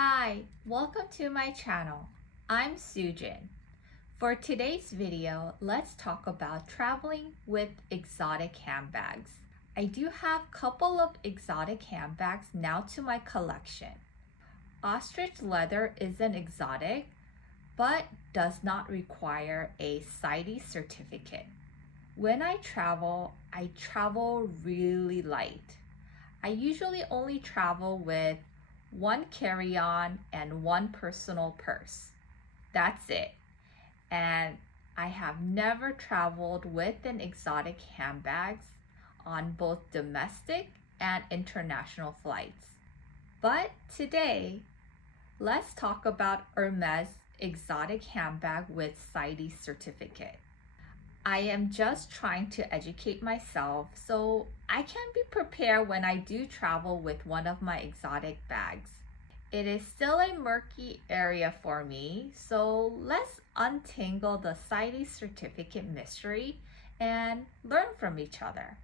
Hi, welcome to my channel. I'm Sujin. For today's video, let's talk about traveling with exotic handbags. I do have a couple of exotic handbags now to my collection. Ostrich leather isn't exotic, but does not require a CITES certificate. When I travel really light. I usually only travel with one carry-on and one personal purse. That's it. And I have never traveled with an exotic handbags on both domestic and international flights. But today, let's talk about HERMES exotic handbag with CITES certificate. I am just trying to educate myself so I can be prepared when I do travel with one of my exotic bags. It is still a murky area for me, so let's untangle the CITES certificate mystery and learn from each other.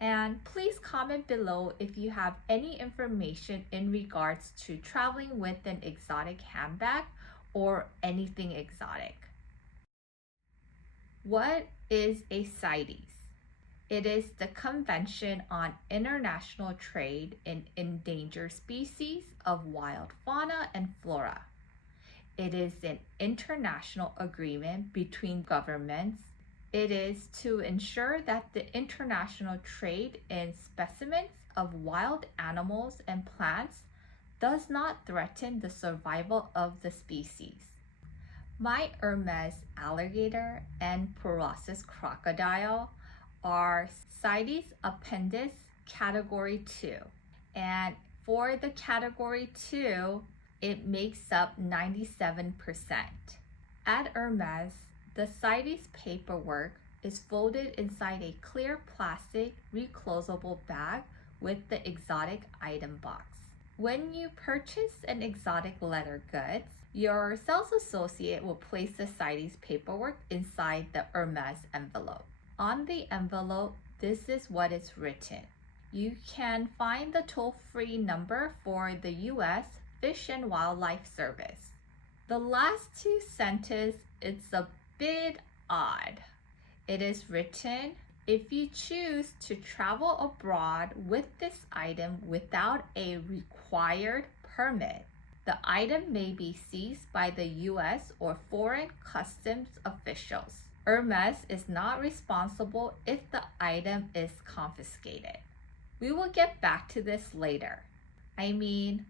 And please comment below if you have any information in regards to traveling with an exotic handbag or anything exotic. What is a CITES? It is the Convention on International Trade in Endangered Species of Wild Fauna and Flora. It is an international agreement between governments. It is to ensure that the international trade in specimens of wild animals and plants does not threaten the survival of the species. My HERMES alligator and Proboscis crocodile are CITES Appendix Category 2. And for the Category 2, it makes up 97%. At HERMES, the CITES paperwork is folded inside a clear plastic reclosable bag with the exotic item box. When you purchase an exotic leather goods, your sales associate will place the CITES paperwork inside the HERMES envelope. On the envelope, this is what is written. You can find the toll-free number for the U.S. Fish and Wildlife Service. The last two sentences, it's a bit odd. It is written, if you choose to travel abroad with this item without a required permit, the item may be seized by the U.S. or foreign customs officials. HERMES is not responsible if the item is confiscated. We will get back to this later. I mean,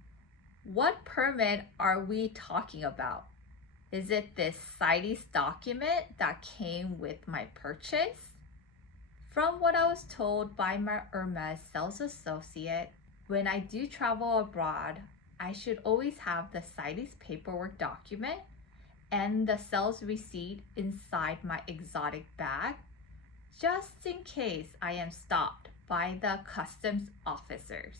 what permit are we talking about? Is it this CITES document that came with my purchase? From what I was told by my HERMES sales associate, when I do travel abroad, I should always have the CITES paperwork document and the sales receipt inside my exotic bag, just in case I am stopped by the customs officers.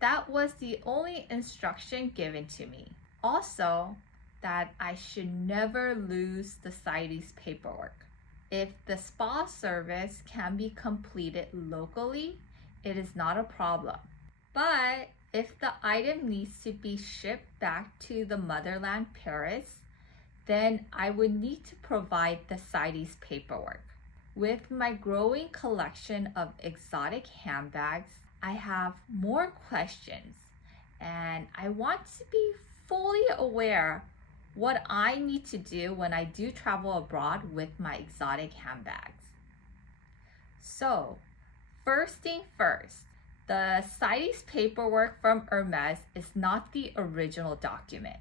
That was the only instruction given to me. Also, that I should never lose the CITES paperwork. If the spa service can be completed locally, it is not a problem. But if the item needs to be shipped back to the motherland, Paris, then I would need to provide the CITES paperwork. With my growing collection of exotic handbags, I have more questions and I want to be fully aware what I need to do when I do travel abroad with my exotic handbags. So, first thing first, the CITES paperwork from HERMES is not the original document.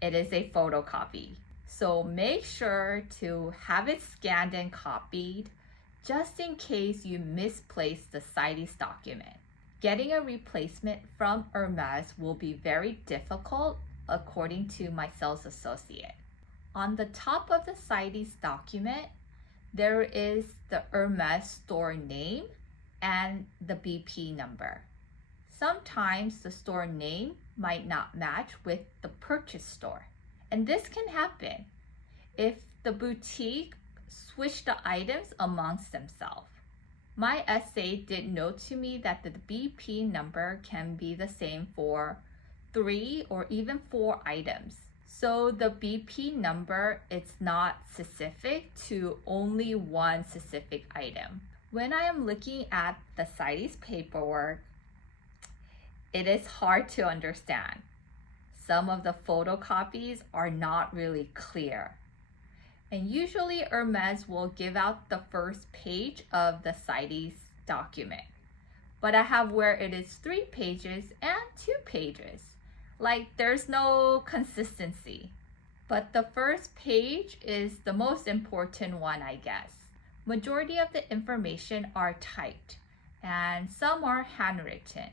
It is a photocopy. So make sure to have it scanned and copied just in case you misplace the CITES document. Getting a replacement from HERMES will be very difficult according to my sales associate. On the top of the CITES document, there is the HERMES store name and the BP number. Sometimes the store name might not match with the purchase store. And this can happen if the boutique switch the items amongst themselves. My SA did note to me that the BP number can be the same for 3 or even 4 items. So the BP number is not specific to only one specific item. When I am looking at the CITES paperwork, it is hard to understand. Some of the photocopies are not really clear. And usually HERMES will give out the first page of the CITES document. But I have where it is 3 pages and 2 pages. Like there's no consistency. But the first page is the most important one, I guess. Majority of the information are typed and some are handwritten.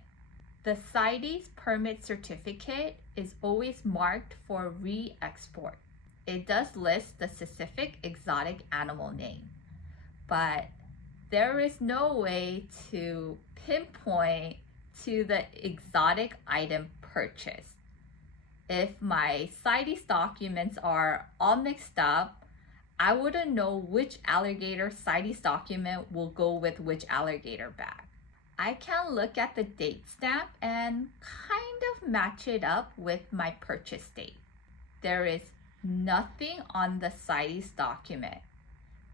The CITES permit certificate is always marked for re-export. It does list the specific exotic animal name, but there is no way to pinpoint to the exotic item purchased. If my CITES documents are all mixed up, I wouldn't know which alligator CITES document will go with which alligator bag. I can look at the date stamp and kind of match it up with my purchase date. There is nothing on the CITES document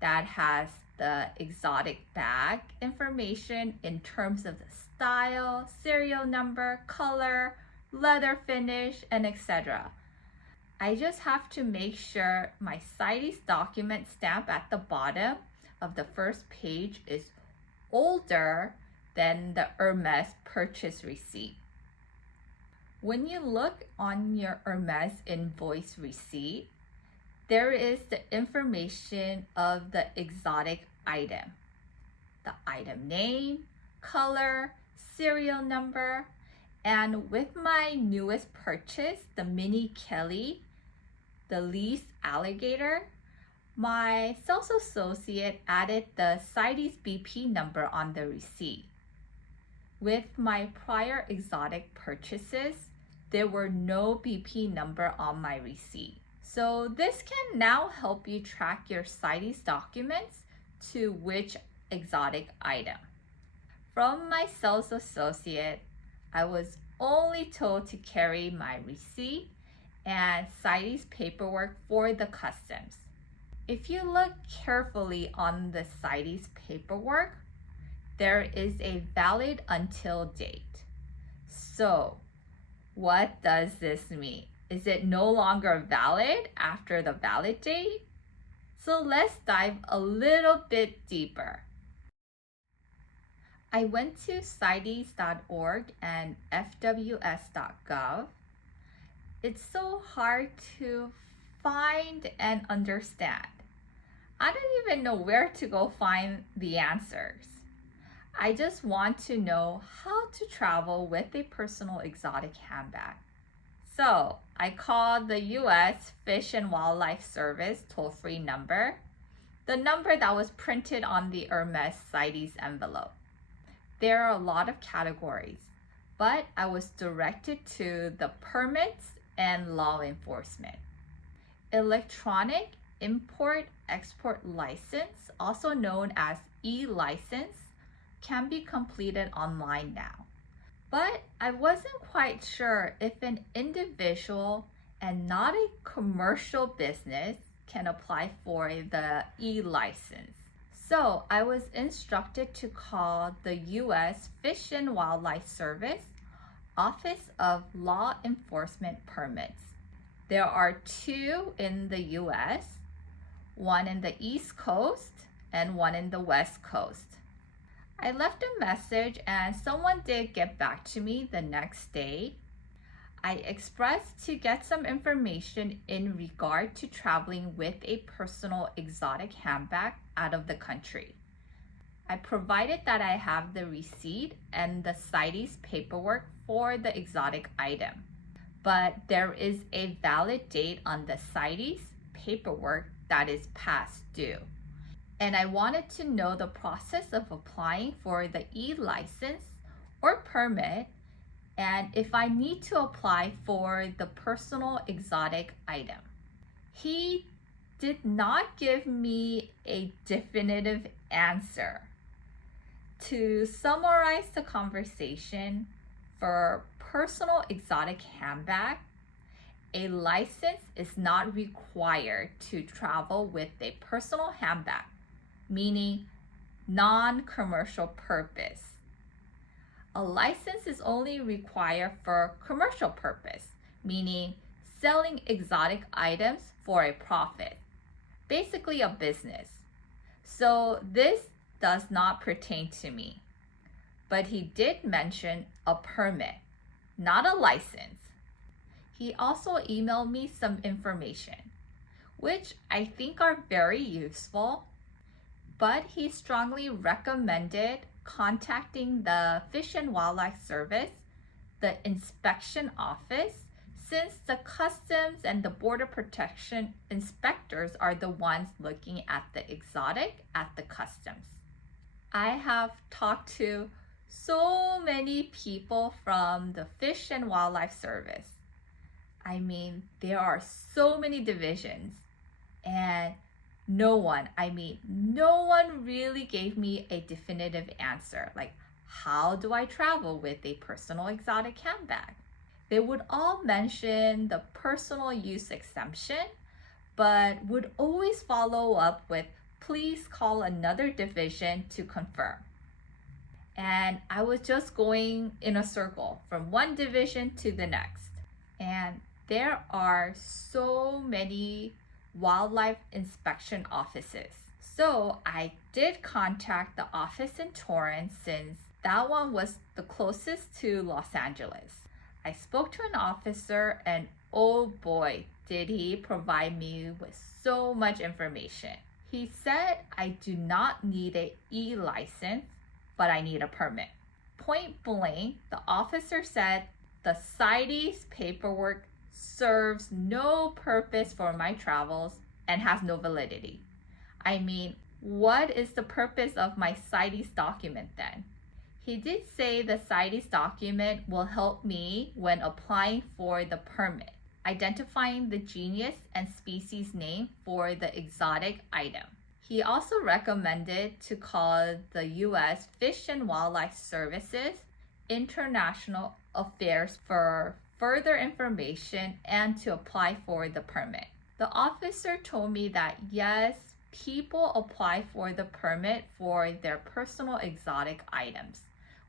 that has the exotic bag information in terms of the style, serial number, color, leather finish, and etc. I just have to make sure my CITES document stamp at the bottom of the first page is older than the HERMES purchase receipt. When you look on your HERMES invoice receipt, there is the information of the exotic item, the item name, color, serial number, and with my newest purchase, the Mini Kelly, the least alligator, my sales associate added the CITES BP number on the receipt. With my prior exotic purchases, there were no BP number on my receipt. So this can now help you track your CITES documents to which exotic item. From my sales associate, I was only told to carry my receipt and CITES paperwork for the customs. If you look carefully on the CITES paperwork, there is a valid until date. So, what does this mean? Is it no longer valid after the valid date? So let's dive a little bit deeper. I went to CITES.org and fws.gov. It's so hard to find and understand. I don't even know where to go find the answers. I just want to know how to travel with a personal exotic handbag. So I called the U.S. Fish and Wildlife Service toll-free number, the number that was printed on the HERMES CITES envelope. There are a lot of categories, but I was directed to the permits and law enforcement. Electronic Import-Export License, also known as e-license, can be completed online now. But I wasn't quite sure if an individual and not a commercial business can apply for the e-license. So I was instructed to call the U.S. Fish and Wildlife Service Office of Law Enforcement Permits. There are 2 in the U.S., one in the East Coast and one in the West Coast. I left a message and someone did get back to me the next day. I expressed to get some information in regard to traveling with a personal exotic handbag out of the country. I provided that I have the receipt and the CITES paperwork for the exotic item, but there is a valid date on the CITES paperwork that is past due. And I wanted to know the process of applying for the e-license or permit, and if I need to apply for the personal exotic item. He did not give me a definitive answer. To summarize the conversation, for personal exotic handbag, a license is not required to travel with a personal handbag, meaning non-commercial purpose. A license is only required for commercial purpose, meaning selling exotic items for a profit, basically a business. So this does not pertain to me. But he did mention a permit, not a license. He also emailed me some information, which I think are very useful, but he strongly recommended contacting the Fish and Wildlife Service, the inspection office, since the Customs and the Border Protection inspectors are the ones looking at the exotic at the customs. I have talked to so many people from the Fish and Wildlife Service. I mean, there are so many divisions, and no one really gave me a definitive answer. Like, how do I travel with a personal exotic handbag? They would all mention the personal use exemption, but would always follow up with, please call another division to confirm. And I was just going in a circle from one division to the next. And there are so many wildlife inspection offices. So I did contact the office in Torrance since that one was the closest to Los Angeles. I spoke to an officer and oh boy, did he provide me with so much information. He said I do not need an e-license, but I need a permit. Point blank, the officer said the CITES paperwork serves no purpose for my travels and has no validity. I mean, what is the purpose of my CITES document then? He did say the CITES document will help me when applying for the permit, identifying the genus and species name for the exotic item. He also recommended to call the U.S. Fish and Wildlife Services International Affairs for further information and to apply for the permit. The officer told me that yes, people apply for the permit for their personal exotic items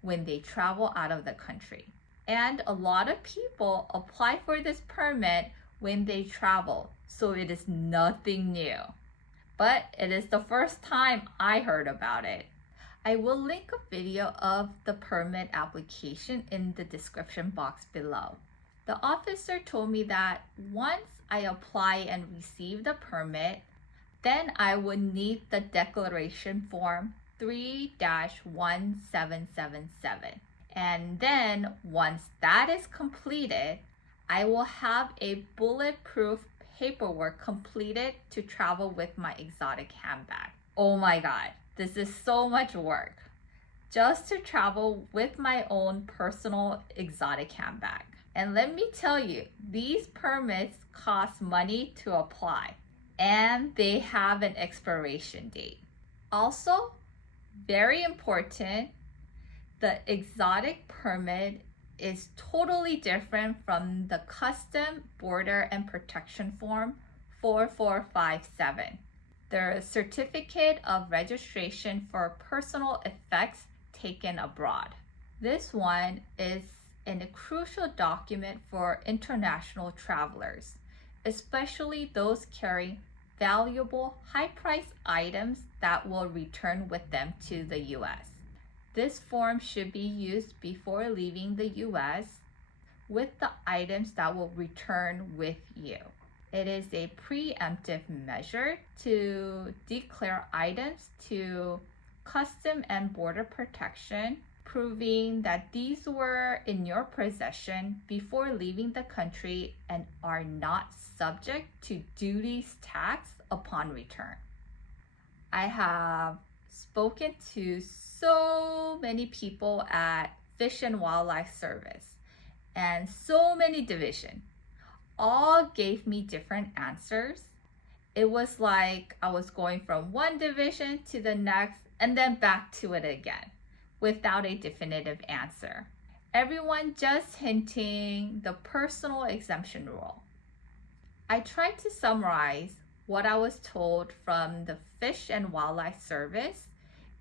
when they travel out of the country. And a lot of people apply for this permit when they travel, so it is nothing new. But it is the first time I heard about it. I will link a video of the permit application in the description box below. The officer told me that once I apply and receive the permit, then I would need the declaration form 3-1777. And then once that is completed, I will have a bulletproof paperwork completed to travel with my exotic handbag. Oh my God, this is so much work just to travel with my own personal exotic handbag. And let me tell you, these permits cost money to apply and they have an expiration date. Also, very important, the exotic permit is totally different from the Custom, Border and Protection Form 4457, the Certificate of Registration for Personal Effects Taken Abroad. This one is a crucial document for international travelers, especially those carrying valuable, high-priced items that will return with them to the U.S. This form should be used before leaving the U.S. with the items that will return with you. It is a preemptive measure to declare items to Custom and Border Protection, proving that these were in your possession before leaving the country and are not subject to duties tax upon return. I have spoken to so many people at Fish and Wildlife Service and so many divisions. All gave me different answers. It was like I was going from one division to the next and then back to it again without a definitive answer. everyone just hinting the personal exemption rule. I tried to summarize what I was told from the Fish and Wildlife Service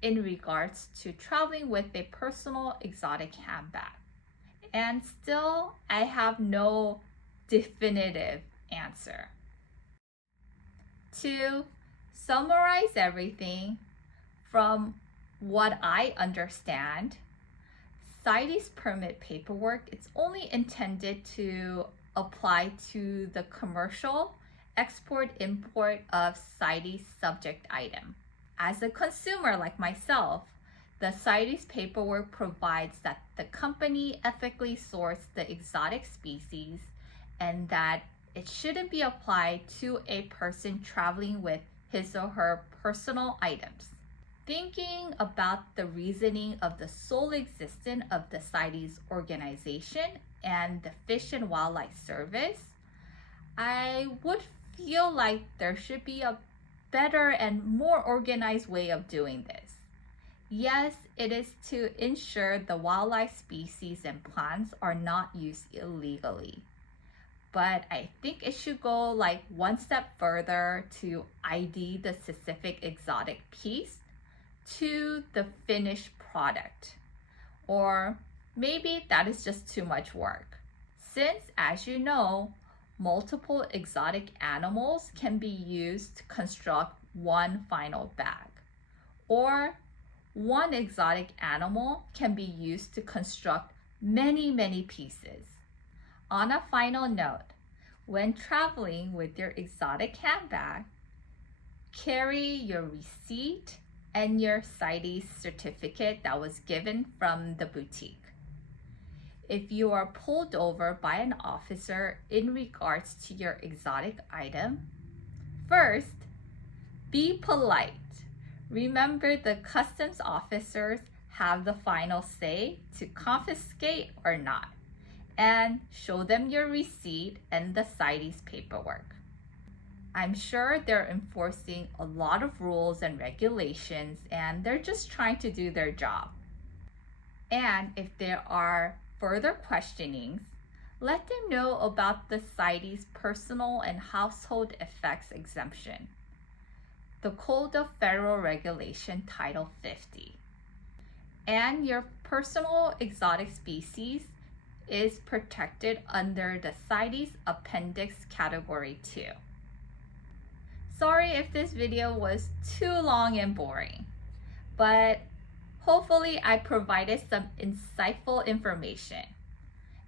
in regards to traveling with a personal exotic handbag. And still, I have no definitive answer. To summarize everything, from what I understand, CITES permit paperwork, it's only intended to apply to the commercial export-import of CITES subject item. As a consumer like myself, the CITES paperwork provides that the company ethically sourced the exotic species and that it shouldn't be applied to a person traveling with his or her personal items. Thinking about the reasoning of the sole existence of the CITES organization and the Fish and Wildlife Service, I would feel like there should be a better and more organized way of doing this. Yes, it is to ensure the wildlife species and plants are not used illegally. But I think it should go like one step further to ID the specific exotic piece to the finished product. Or maybe that is just too much work. Since, as you know, multiple exotic animals can be used to construct one final bag. Or one exotic animal can be used to construct many pieces. On a final note, when traveling with your exotic handbag, carry your receipt and your CITES certificate that was given from the boutique. If you are pulled over by an officer in regards to your exotic item, first, be polite. Remember, the customs officers have the final say to confiscate or not, and show them your receipt and the CITES paperwork. I'm sure they're enforcing a lot of rules and regulations, and they're just trying to do their job. And if there are further questionings, let them know about the CITES personal and household effects exemption, the Code of Federal Regulation Title 50. And your personal exotic species is protected under the CITES Appendix Category 2. Sorry if this video was too long and boring, but hopefully I provided some insightful information.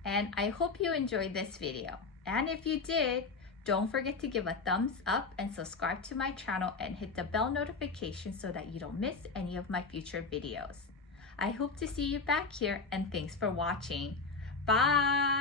And I hope you enjoyed this video. And if you did, don't forget to give a thumbs up and subscribe to my channel and hit the bell notification so that you don't miss any of my future videos. I hope to see you back here, and thanks for watching. Bye!